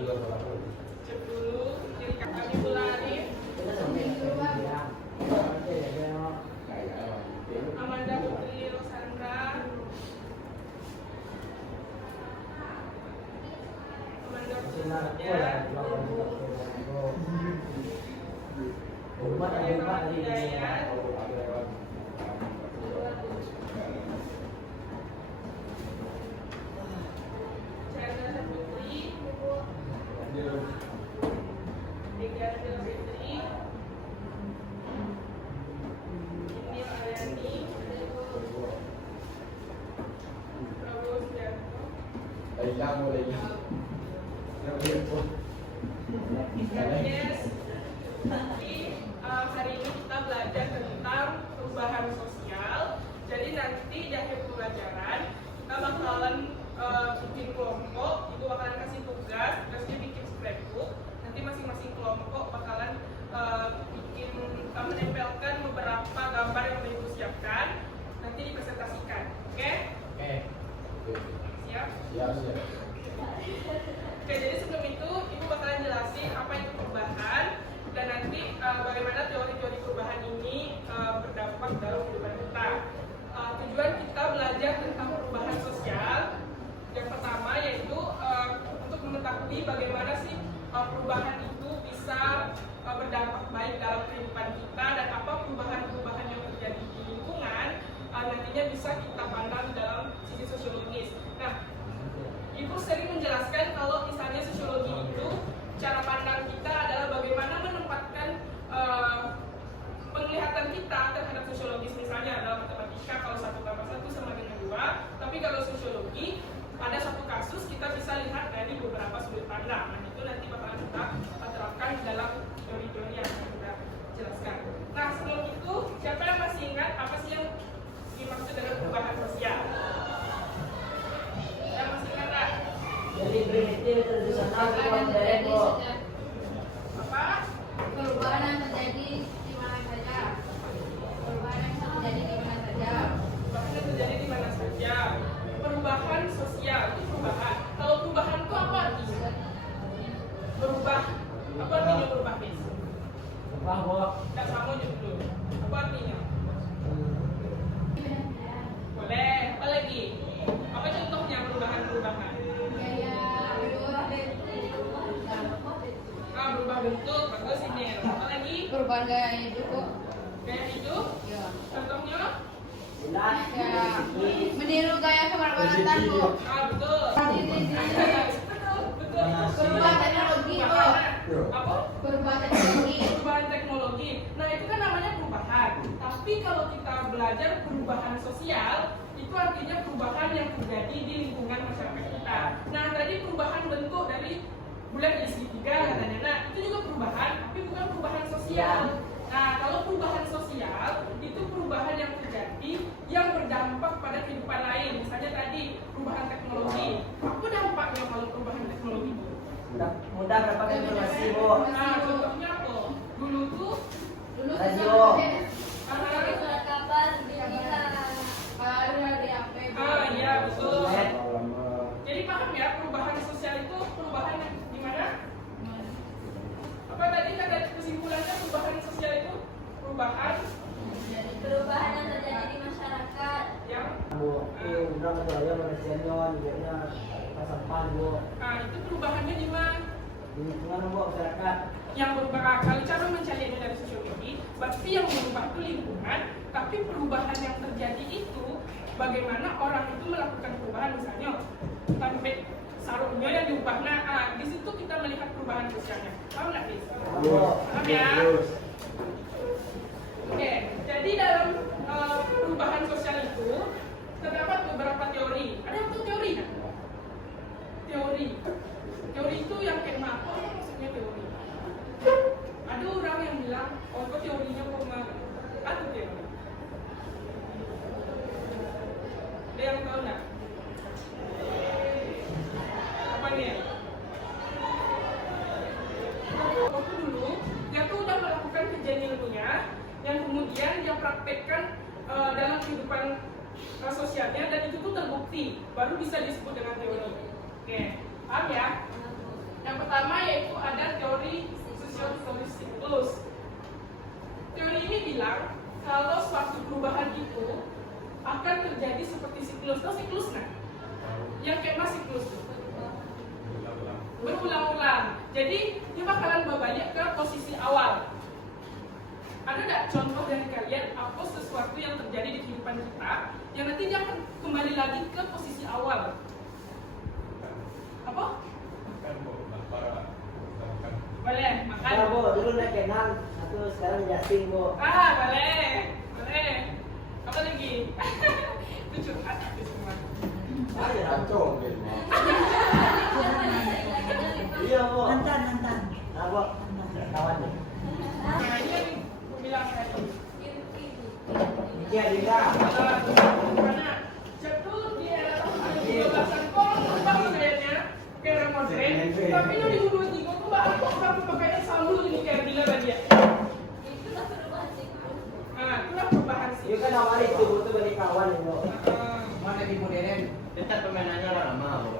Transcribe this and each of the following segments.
Cek dulu, jadi kami mulai. Amanda Putri Rosandra. Amanda Putri Hidayat. Chandra Putri. Digandel Fitri. Ini Aryani. Prabowo Subianto. Yes. Nanti hari ini kita belajar tentang perubahan sosial. Jadi nanti di akhir pembelajaran kita bakalan bikin kelompok, itu bakalan kasih tugasnya bikin scrapbook. Nanti masing-masing kelompok bakalan menempelkan beberapa gambar yang udah ibu siapkan. Nanti dipresentasikan, oke? Siap? Oke, jadi sebelum itu ibu bakalan jelasin apa itu perubahan dan nanti bagaimana teori-teori perubahan ini berdampak dalam kehidupan kita. Tujuan kita belajar tentang perubahan sosial yang pertama yaitu untuk mengetahui bagaimana sih perubahan itu bisa berdampak baik dalam kehidupan kita dan apa perubahan-perubahan yang terjadi di lingkungan nantinya bisa kita pandang dalam sisi sosiologis. Nah, ibu sering menjelaskan kalau misalnya sosiologi itu cara pandang kita adalah bagaimana menempatkan penglihatan kita terhadap sosiologis. Misalnya dalam matematika kalau 1+1 sama dengan 2, tapi kalau sosiologi pada satu kasus kita bisa lihat dari beberapa sudut pandang. Nah, itu nanti bakalan kita terapkan dalam teori-teori yang kita jelaskan. Nah, sebelum itu siapa yang masih ingat apa sih yang dimaksud dengan perubahan sosial? Yang masih ingat nggak? Jadi primitif tradisional modern Apa? Perubahan yang terjadi di mana saja. Perubahan yang terjadi di mana saja. Perubahan yang terjadi di mana saja. Perubahan sosial itu perubahan. Kalau perubahan itu apa artinya? Berubah. Apa artinya berubah, Miss? Nggak sama aja dulu. Apa artinya? Boleh. Apa lagi? Apa contohnya perubahan-perubahan? Berubah bentuk, bagus ini. Apa lagi? Perubahan gaya hidup. Gaya hidup? Ya. Contohnya? Ya. Meniru gaya kemarkatan, Bu. Betul. Betul. Perubahan teknologi, Bu. Apa? Perubahan teknologi. Perubahan teknologi. Nah, itu kan namanya perubahan. Tapi kalau kita belajar perubahan sosial, itu artinya perubahan yang terjadi di lingkungan masyarakat kita. Nah, tadi perubahan bentuk dari bulan dari segitiga katanya. Nah, itu juga perubahan, tapi bukan perubahan sosial. Nah, kalau perubahan sosial itu perubahan yang terjadi yang berdampak pada kehidupan lain. Misalnya tadi perubahan teknologi. Apa dampaknya kalau perubahan teknologi itu? mudah mendapatkan informasi, Bu. Nah, contohnya apa? Dulu tuh Radio. Surat kabar baru dari HP. Iya betul. Jadi paham ya, perubahan sosial itu perubahan yang gimana? Apa tadi kata kesimpulannya perubahan sosial itu perubahan Perubahan yang terjadi di masyarakat. yang Udah ketua presiden dia sampah, Bu. itu perubahannya di mana? Di lingkungan, Bu, masyarakat. Yang berubah kalau cara mencarinya dari sosiologi, berarti yang berubah itu lingkungan, tapi perubahan yang terjadi itu bagaimana orang itu melakukan perubahan, misalnya sampai sarungnya yang diubah. Nah, di situ kita melihat perubahan sosialnya. Tahu nggak, Bis? Paham ya? Oke, jadi dalam perubahan sosial itu terdapat beberapa teori. Ada yang tahu teori kan? Teori itu yang kayak apa maksudnya teori? Ada orang yang bilang, oh kok teorinya kok nggak ada teori? Ada yang tahu nggak? Apa nih? Waktu dulu dia tuh udah melakukan kajian ilmunya, yang kemudian dia praktekkan dalam kehidupan sosialnya, dan itu tuh terbukti, baru bisa disebut dengan teori. Oke, paham ya? Yang pertama teori sosiohistoris siklus. Teori ini bilang kalau suatu perubahan itu akan terjadi seperti siklus. Tahu siklus nggak? Yang kayak mas siklus berulang-ulang. Jadi dia bakalan berbalik ke posisi awal. Ada nggak contoh dari kalian apa sesuatu yang terjadi di kehidupan kita yang nanti dia akan kembali lagi ke posisi awal? Apa? Boleh makan. Ya, Bu, dulu naik kenal, satu sekarang jasing, Bu. Boleh. Apa lagi? Itu curhat itu semua. Ayo, Kacau. iya, Bu. Nantan. Nah, Bu, kawan nih. Nah ini yang aku bilang tadi. Iya, juga. Karena jatuh di era tahun 2012-an kok berubah kayaknya ke era modern. Tapi 2023 kok orang pakainya selalu ini kayak gila tadi ya. Nah, itulah perubahan sih. Iya kan awal itu butuh balik kawan, Bu. Mana di modern? Tetap permainannya lama, Bu.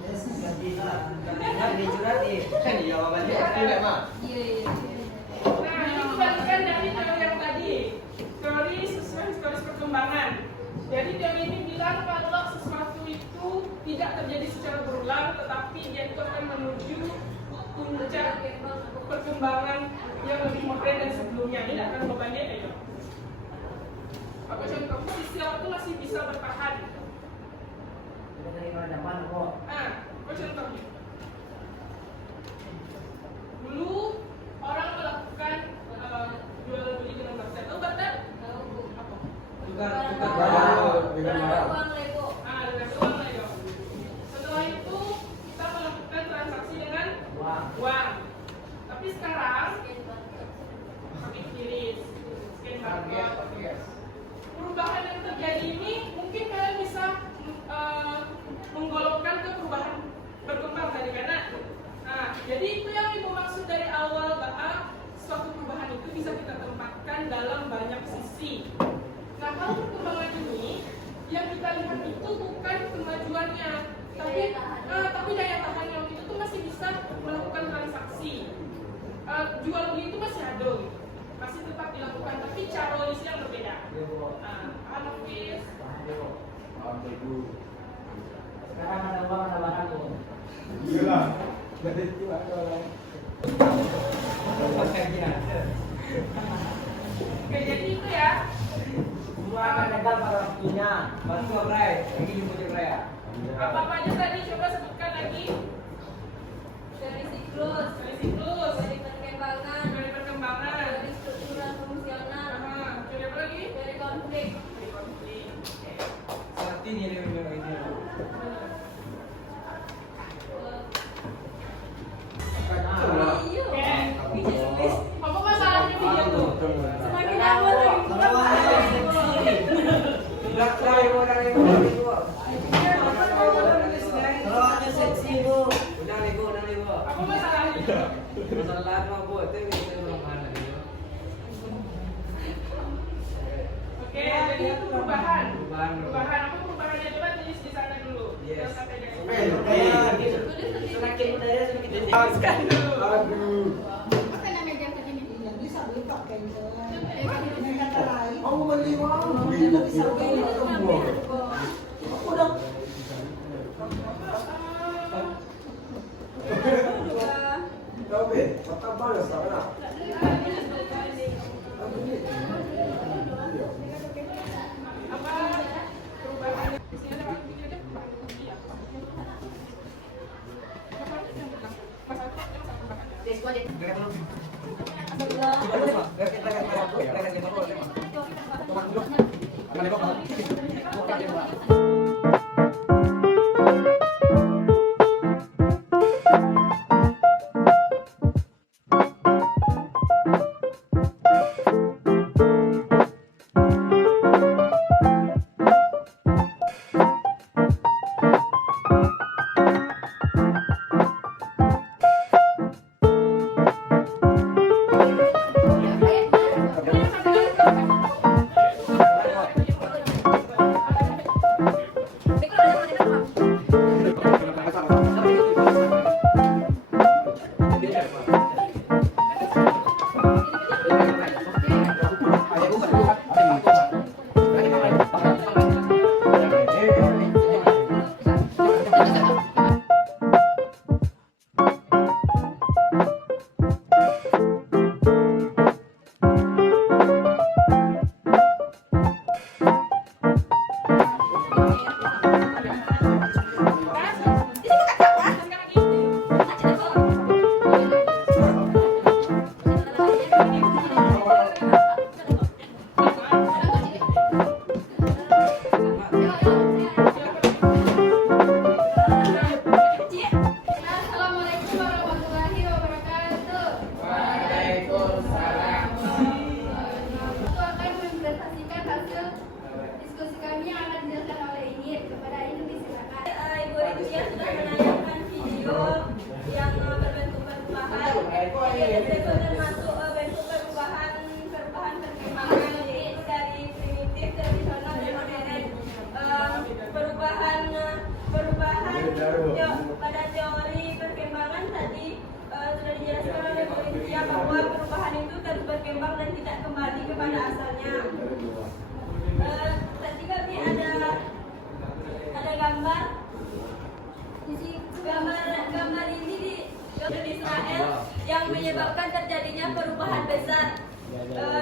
Ganti curhat nih. Iya, makanya tidak, Mak. Nah, ini kebalikan dari teori yang tadi. Teori sosiohistoris perkembangan. Jadi teori ini bilang kalau sesuatu itu tidak terjadi secara berulang, tetapi dia itu akan menuju puncak perkembangan yang lebih modern dan sebelumnya. Ini akan berbanding ya. Apa contoh posisi awal itu masih bisa bertahan. Kita dari mana mana, Bu? Apa contohnya? Dulu orang melakukan jual beli dengan barter. Tahu barter? Apa? Tukar Dengan barang. Dengan uang lah ya. Setelah itu kita melakukan transaksi dengan Wah. uang. Tapi sekarang pakai kiris, scan barcode. Perubahan yang terjadi ini mungkin kalian bisa menggolongkan ke perubahan berkembang tadi karena jadi itu yang ibu maksud dari awal bahwa suatu perubahan itu bisa kita tempatkan dalam banyak sisi. Nah kalau perkembangan ini yang kita lihat itu bukan kemajuannya, tapi daya tahannya waktu itu tuh masih bisa melakukan transaksi. Jual beli itu masih ada, gitu. Masih tetap dilakukan, tapi cara yang berbeda. Iya, Bu. Paham Hafiz? Sekarang ada uang, ada barang, Bu. Iyalah. Jadi itu ada orang. Oke, jadi itu ya. Semua akan legal pada waktunya. Bantu, Bray. Ini jemput Bray ya. Apa aja tadi coba sebutkan lagi. Dari siklus, Dari siklus, dari perkembangan, dari perkembangan, dari struktural fungsional, dari apa lagi? dari konflik. Dari konflik. Oke. Seperti ini ini. Oke. Apa masalahnya video tuh? Semakin lama lagi kurang. Kalau ada seksi, Bu. Udah nih, Bu. Apa masalahnya? Masalah apa, Bu? Itu belum ada. Oke, jadi itu perubahan. Perubahan. Apa perubahannya? Coba tulis di sana dulu. Yes. Jangan sampai jangan. Semakin budaya semakin Tuliskan dulu. Aduh. Aku beli uang. Tapi, kata balas sana. Apa perubahan? Sini ada pakai video aja. Iya. yang berbentuk perubahan. Jadi itu termasuk bentuk perubahan perkembangan, yaitu dari primitif, tradisional, dan modern. Pada teori perkembangan tadi sudah dijelaskan oleh Bu Lydia bahwa perubahan itu terus berkembang dan tidak kembali kepada asalnya. Tadi kami ada gambar. Gambar ini di Israel yang menyebabkan terjadinya perubahan besar,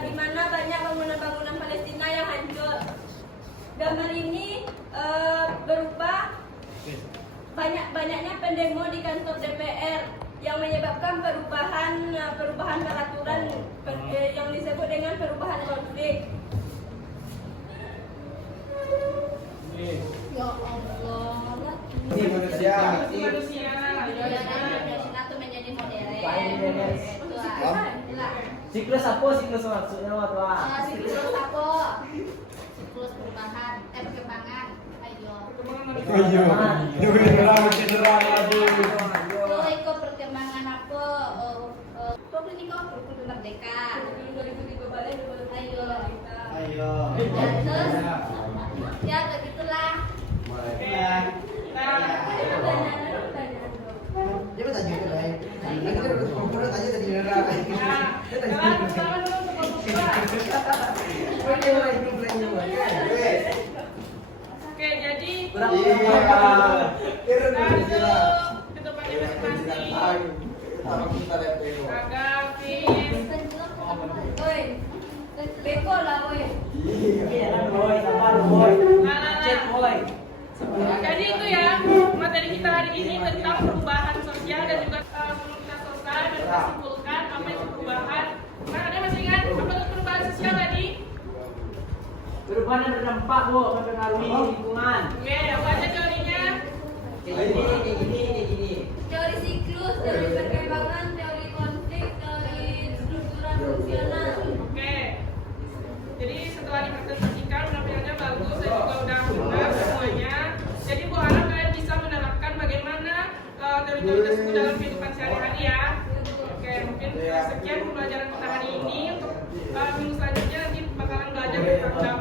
di mana banyak bangunan-bangunan Palestina yang hancur. Gambar ini berupa banyaknya pendemo di kantor DPR yang menyebabkan perubahan peraturan yang disebut dengan perubahan konflik. Ya Allah. Ini manusia. Palestina tuh menjadi modern. Itulah. Siklus apa siklus maksudnya waktu Siklus apa? Siklus perubahan, perkembangan. Ayo. Itu ikut perkembangan apa? Pokoknya ini kok perkembangan merdeka. 2003 balik 2003. Ayo. Terus, ya begitulah. Dia mau tanya dulu, Nanti kita udah kumpul tanya tadi neraka. Oke, jadi ke tempatnya masing-masing. Agak fix. Oi, beko lah, oi. Jadi itu ya materi kita hari ini tentang perubahan sosial dan juga komunitas sosial, dan kita simpulkan apa itu perubahan. Nah, ada masih ingat apa itu perubahan sosial tadi? Perubahan yang berdampak bu, mempengaruhi lingkungan. Oke, apa aja teorinya? Kayak gini. Teori siklus, teori perkembangan, teori konflik, teori struktural fungsional. Oke. Jadi setelah dipresentasikan penampilannya bagus dan juga udah benar semuanya. Jadi Bu harap kalian bisa menerapkan bagaimana teori-teori tersebut dalam kehidupan sehari-hari ya. Oke, mungkin sekian pembelajaran kita hari ini. Untuk minggu selanjutnya nanti bakalan belajar tentang